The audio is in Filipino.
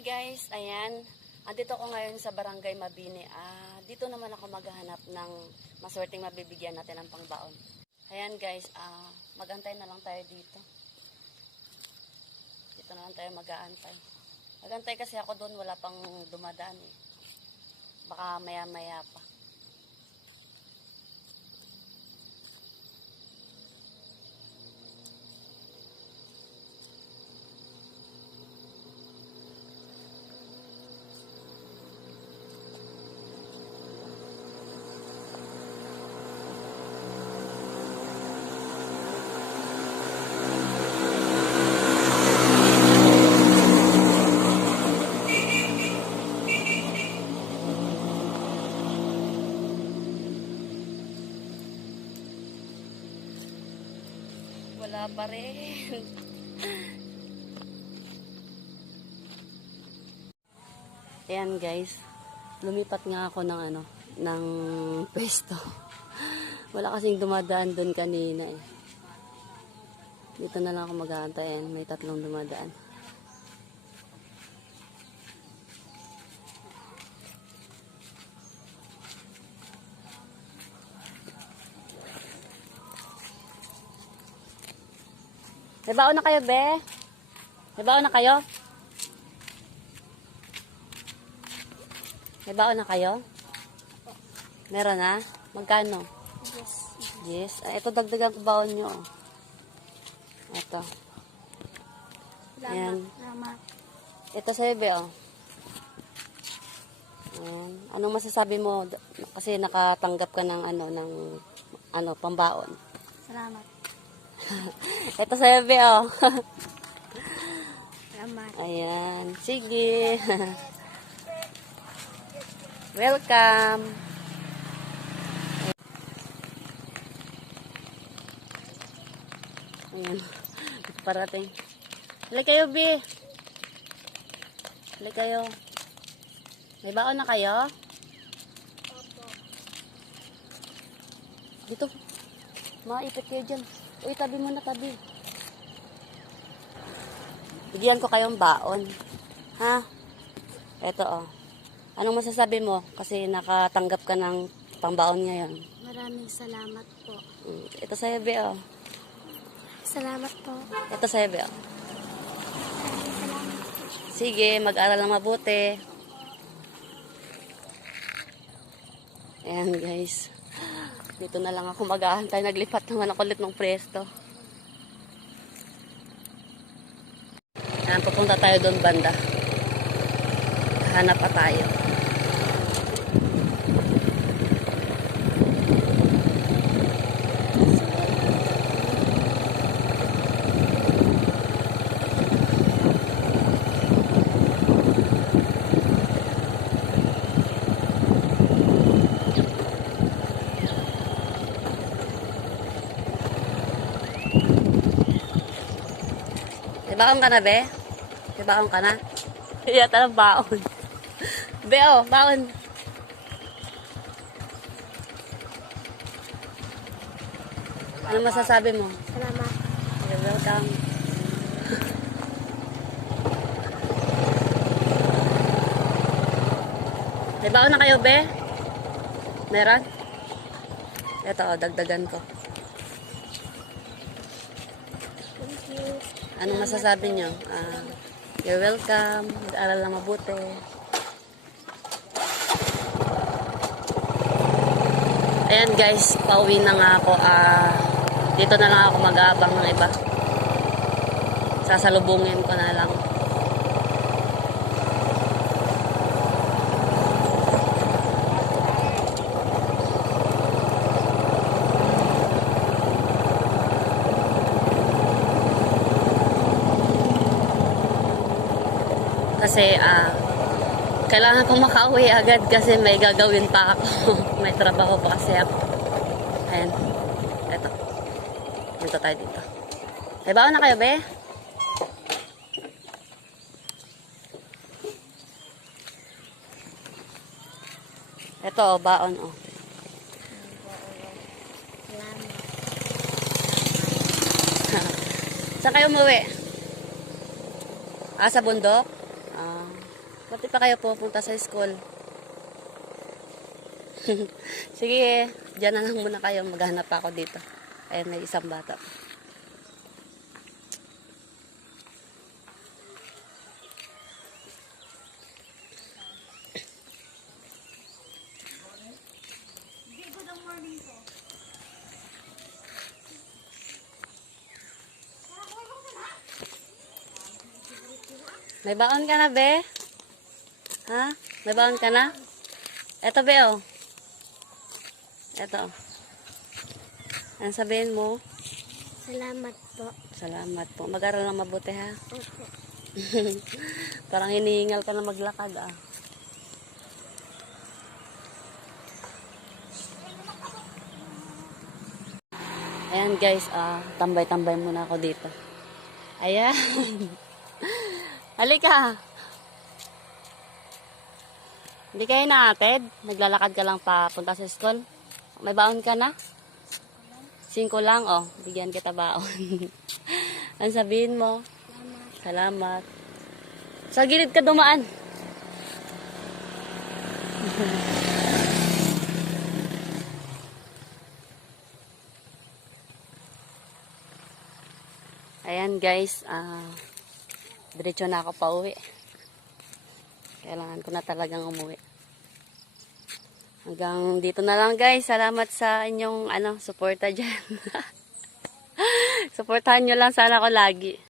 Hi guys, ayan. Andito ko ngayon sa Barangay Mabini. Dito naman ako maghahanap ng maswerteng mabibigyan natin ng pangbaon. Ayan guys, magantay na lang tayo dito. Dito na lang tayo mag-aantay. Magantay kasi ako doon, wala pang dumadaan eh. Baka maya-maya pa. Wala pa rin. Ayan guys, lumipat nga ako ng pwesto. Wala kasing dumadaan doon kanina eh. Dito na lang ako mag-aantay. Ayan, may 3 dumadaan. May baon na kayo, be? May baon na kayo? May baon na kayo? Meron na? Magkano? Yes. Ito dagdagan ko baon nyo. Ito. Ayan. Ito sa'yo, be, oh. Ayan. Anong masasabi mo? Kasi nakatanggap ka ng pambaon. Salamat. Ito sa'yo, be, oh. Salamat. Ayan. Sige. Welcome. Ayan. Parating. Hali kayo, be. Hali kayo. May baon na kayo? Opo. Dito. Maipit kayo dyan. Uy, tabi mo na, tabi. Bigyan ko kayong baon. Ha? Eto, oh. Anong masasabi mo? Kasi nakatanggap ka ng pambaon ngayon. Maraming salamat po. Ito sa'yo, be, oh. Salamat po. Ito sa'yo, be, oh. Maraming salamat po. Sige, mag-aral lang mabuti. Ayan, guys. Dito na lang ako mag-aantay. Naglipat naman ako ulit ng presto. Ayan, pupunta tayo doon banda. Hanap pa tayo. Baon ka na, be? May baon ka na? Yata ng baon. Be, oh, baon. Ano masasabi mo? Salamat. You're welcome. May baon na kayo, be? Meron? Ito, oh, dagdagan ko. Thank you. Anong masasabi nyo? You're welcome. Mag-aral lang mabuti. Ayan guys, pauwi na nga ako. Dito na lang ako mag-aabang ng iba. Sasalubungin ko na lang. Kasi kailangan kong makauwi agad kasi may gagawin pa ako. May trabaho pa kasi ako. Ayan. Eto. Dito tayo dito. May baon na kayo, be? Ito, oh, baon, oh. Salamat. Saan kayo umuwi? Sa bundok? Pati pa kayo pupunta sa school. Sige, dyan na lang muna kayo. Maghanap pa ako dito. Ayan, may isang bata. May baon ka na, be? Ha? May baon ka na? Eto, be, oh. Eto. Ano sabihin mo? Salamat po. Salamat po. Mag-aral lang mabuti, ha? Opo. Parang hinihingal ka na maglakad, ah. Ayan, guys, tambay-tambay muna ako dito. Ayan. Halika. Hindi kayo naatid? Naglalakad ka lang papunta sa school? May baon ka na? 5 lang, oh. Bigyan kita baon. Ang sabihin mo? Salamat. Sa gilid ka dumaan. Ayan, guys. Diretso na ako pa uwi. Kailangan ko na talagang umuwi. Hanggang dito na lang, guys. Salamat sa inyong suporta dyan. Suportahan nyo lang sana ako lagi.